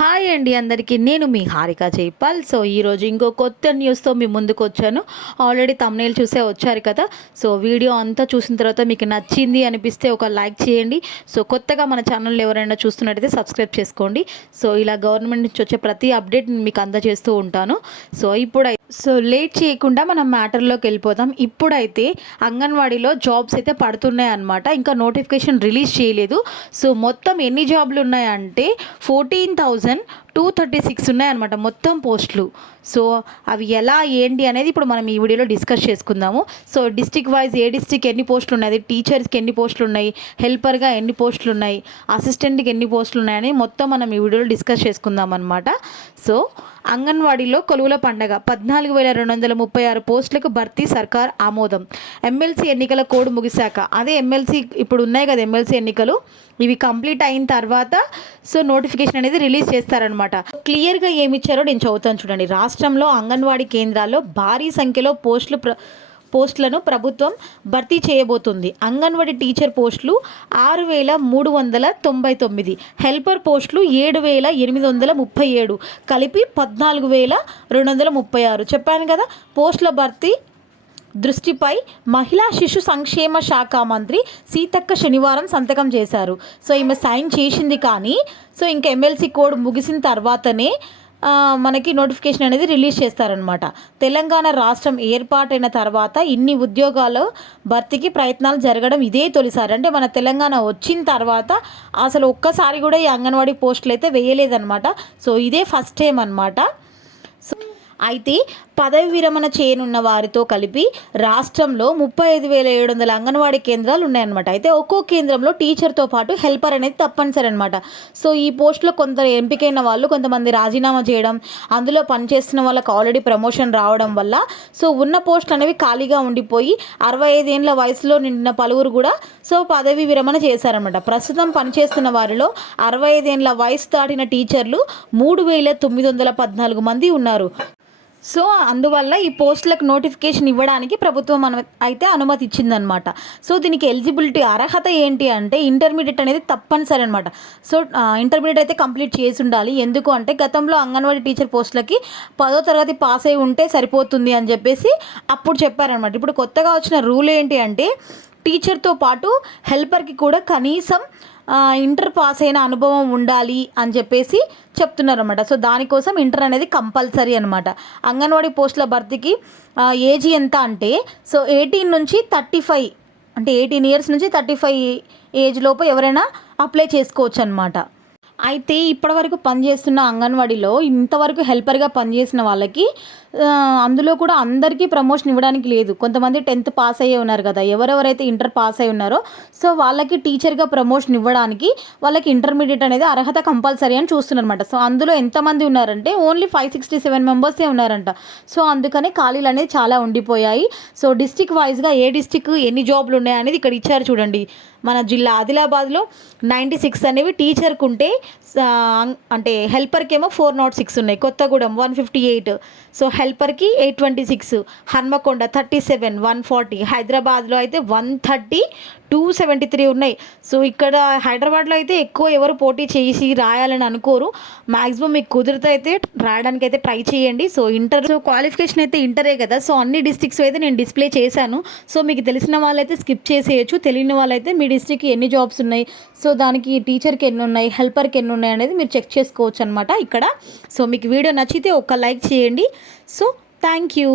Hi అండి అందరికీ. నేను మీ హారిక జైపాల్. సో ఈరోజు ఇంకో కొత్త న్యూస్తో మీ ముందుకు వచ్చాను. ఆల్రెడీ తమ్నేలు చూసే వచ్చారు కదా. సో వీడియో అంతా చూసిన తర్వాత మీకు నచ్చింది అనిపిస్తే ఒక లైక్ చేయండి. సో కొత్తగా మన ఛానల్ ఎవరైనా చూస్తున్నట్టయితే సబ్స్క్రైబ్ చేసుకోండి. సో ఇలా గవర్నమెంట్ నుంచి వచ్చే ప్రతి అప్డేట్ మీకు అందజేస్తూ ఉంటాను. సో ఇప్పుడు సో లేట్ చేయకుండా మనం మ్యాటర్లోకి వెళ్ళిపోతాం. ఇప్పుడైతే అంగన్వాడీలో జాబ్స్ అయితే పడుతున్నాయి అన్నమాట. ఇంకా నోటిఫికేషన్ రిలీజ్ చేయలేదు. సో మొత్తం ఎన్ని జాబ్లు ఉన్నాయంటే fourteen thousand two thirty six ఉన్నాయన్నమాట మొత్తం పోస్టులు. సో అవి ఎలా ఏంటి అనేది ఇప్పుడు మనం ఈ వీడియోలో డిస్కస్ చేసుకుందాము. సో డిస్టిక్ వైజ్ ఏ డిస్టిక్ ఎన్ని పోస్టులు ఉన్నాయి? టీచర్స్కి ఎన్ని పోస్టులు ఉన్నాయి? హెల్పర్గా ఎన్ని పోస్టులు ఉన్నాయి? అసిస్టెంట్కి ఎన్ని పోస్టులు ఉన్నాయని మొత్తం మనం ఈ వీడియోలో డిస్కస్ చేసుకుందాం అనమాట సో అంగన్వాడీలో కొలువుల పండగ. పద్నాలుగు వేల రెండు వందల ముప్పై ఆరు పోస్టులకు భర్తీ సర్కార్ ఆమోదం. ఎమ్మెల్సీ ఎన్నికల కోడ్ ముగిశాక. అదే ఎమ్మెల్సీ ఇప్పుడు ఉన్నాయి కదా ఎమ్మెల్సీ ఎన్నికలు. ఇవి కంప్లీట్ అయిన తర్వాత సో నోటిఫికేషన్ అనేది రిలీజ్ చేస్తారనమాట క్లియర్గా ఏమి ఇచ్చారో నేను చదువుతాను చూడండి. రాష్ట్రంలో అంగన్వాడీ కేంద్రాల్లో భారీ సంఖ్యలో పోస్టులు ప్ర పోస్టులను ప్రభుత్వం భర్తీ చేయబోతుంది. అంగన్వాడీ టీచర్ పోస్టులు ఆరు వేల మూడు వందల తొంభై తొమ్మిది హెల్పర్ పోస్టులు ఏడు వేల ఎనిమిది వందల ముప్పై ఏడు కలిపి పద్నాలుగు వేల రెండు వందల ముప్పై ఆరు. చెప్పాను కదా పోస్టుల భర్తీ దృష్టిపై మహిళా శిశు సంక్షేమ శాఖ మంత్రి సీతక్క శనివారం సంతకం చేశారు. సో ఈమె సైన్ చేసింది కానీ సో ఇంకా ఎమ్మెల్సీ కోడ్ ముగిసిన తర్వాతనే మనకి నోటిఫికేషన్ అనేది రిలీజ్ చేస్తారనమాట తెలంగాణ రాష్ట్రం ఏర్పాటైన తర్వాత ఇన్ని ఉద్యోగాలు భర్తీకి ప్రయత్నాలు జరగడం ఇదే తొలిసారి. అంటే మన తెలంగాణ వచ్చిన తర్వాత అసలు ఒక్కసారి కూడా ఈ అంగన్వాడీ పోస్టులు అయితే వేయలేదన్నమాట. సో ఇదే ఫస్ట్ టైం అనమాట అయితే పదవి విరమణ చేయనున్న వారితో కలిపి రాష్ట్రంలో ముప్పై ఐదు వేల ఏడు వందల అంగన్వాడీ కేంద్రాలు ఉన్నాయన్నమాట. అయితే ఒక్కో కేంద్రంలో టీచర్తో పాటు హెల్పర్ అనేది తప్పనిసరి అనమాట సో ఈ పోస్టులో కొంత ఎంపికైన వాళ్ళు కొంతమంది రాజీనామా చేయడం అందులో పనిచేస్తున్న వాళ్ళకి ఆల్రెడీ ప్రమోషన్ రావడం వల్ల సో ఉన్న పోస్టులు అనేవి ఖాళీగా ఉండిపోయి అరవై ఐదేళ్ళ వయసులో నిండిన పలువురు కూడా సో పదవి విరమణ చేశారనమాట ప్రస్తుతం పనిచేస్తున్న వారిలో అరవై ఐదేళ్ళ వయసు దాటిన టీచర్లు మూడు వేల తొమ్మిది వందల పద్నాలుగు మంది ఉన్నారు. సో అందువల్ల ఈ పోస్టులకు నోటిఫికేషన్ ఇవ్వడానికి ప్రభుత్వం అను అయితే అనుమతి ఇచ్చిందనమాట సో దీనికి ఎలిజిబిలిటీ అర్హత ఏంటి అంటే ఇంటర్మీడియట్ అనేది తప్పనిసరి అనమాట సో ఇంటర్మీడియట్ అయితే కంప్లీట్ చేసి ఉండాలి ఎందుకు అంటే గతంలో అంగన్వాడీ టీచర్ పోస్టులకి పదో తరగతి పాస్ అయి ఉంటే సరిపోతుంది అని చెప్పేసి అప్పుడు చెప్పారనమాట ఇప్పుడు కొత్తగా వచ్చిన రూల్ ఏంటి అంటే టీచర్తో పాటు హెల్పర్కి కూడా కనీసం ఇంటర్ పాస్ అయిన అనుభవం ఉండాలి అని చెప్పేసి చెప్తున్నారన్నమాట. సో దానికోసం ఇంటర్ అనేది కంపల్సరీ అనమాట అంగన్వాడీ పోస్టుల భర్తీకి ఏజ్ ఎంత అంటే సో ఎయిటీన్ నుంచి థర్టీ ఫైవ్ అంటే ఎయిటీన్ ఇయర్స్ నుంచి థర్టీ ఫైవ్ ఏజ్ లోపు ఎవరైనా అప్లై చేసుకోవచ్చు అనమాట అయితే ఇప్పటివరకు పనిచేస్తున్న అంగన్వాడీలో ఇంతవరకు హెల్పర్గా పనిచేసిన వాళ్ళకి అందులో కూడా అందరికీ ప్రమోషన్ ఇవ్వడానికి లేదు. కొంతమంది టెన్త్ పాస్ అయ్యే ఉన్నారు కదా ఎవరెవరైతే ఇంటర్ పాస్ అయి ఉన్నారో సో వాళ్ళకి టీచర్గా ప్రమోషన్ ఇవ్వడానికి వాళ్ళకి ఇంటర్మీడియట్ అనేది అర్హత కంపల్సరీ అని చూస్తున్నారు అనమాట సో అందులో ఎంతమంది ఉన్నారంటే ఓన్లీ ఫైవ్ సిక్స్టీ సెవెన్ మెంబర్సే ఉన్నారంట. సో అందుకనే ఖాళీలు అనేది చాలా ఉండిపోయాయి. సో డిస్టిక్ వైజ్గా ఏ డిస్టిక్ ఎన్ని జాబ్లు ఉన్నాయనేది ఇక్కడ ఇచ్చారు చూడండి. మన జిల్లా ఆదిలాబాద్లో నైంటీ సిక్స్ అనేవి టీచర్కి ఉంటే అంటే హెల్పర్కి ఏమో ఫోర్ నాట్ సిక్స్ ఉన్నాయి. Kothagudem one fifty eight. So హెల్పర్కి eight twenty six. Hanamkonda thirty seven one forty. హైదరాబాద్లో అయితే one thirty. Two seventy three ఉన్నాయి. సో ఇక్కడ హైదరాబాద్లో అయితే ఎక్కువ ఎవరు పోటీ చేసి రాయాలని అనుకోరు. మ్యాక్సిమం మీకు కుదిరితే అయితే రాయడానికి అయితే ట్రై చేయండి. సో ఇంటర్ సో క్వాలిఫికేషన్ అయితే ఇంటరే కదా. సో అన్ని డిస్ట్రిక్ట్స్ అయితే నేను డిస్ప్లే చేశాను. సో మీకు తెలిసిన వాళ్ళైతే స్కిప్ చేసేయచ్చు. తెలియని వాళ్ళైతే మీ డిస్టిక్ ఎన్ని జాబ్స్ ఉన్నాయి? సో దానికి టీచర్కి ఎన్ని ఉన్నాయి? హెల్పర్కి ఎన్ని ఉన్నాయి అనేది మీరు చెక్ చేసుకోవచ్చు అనమాట ఇక్కడ. సో మీకు వీడియో నచ్చితే ఒక లైక్ చేయండి. So thank you.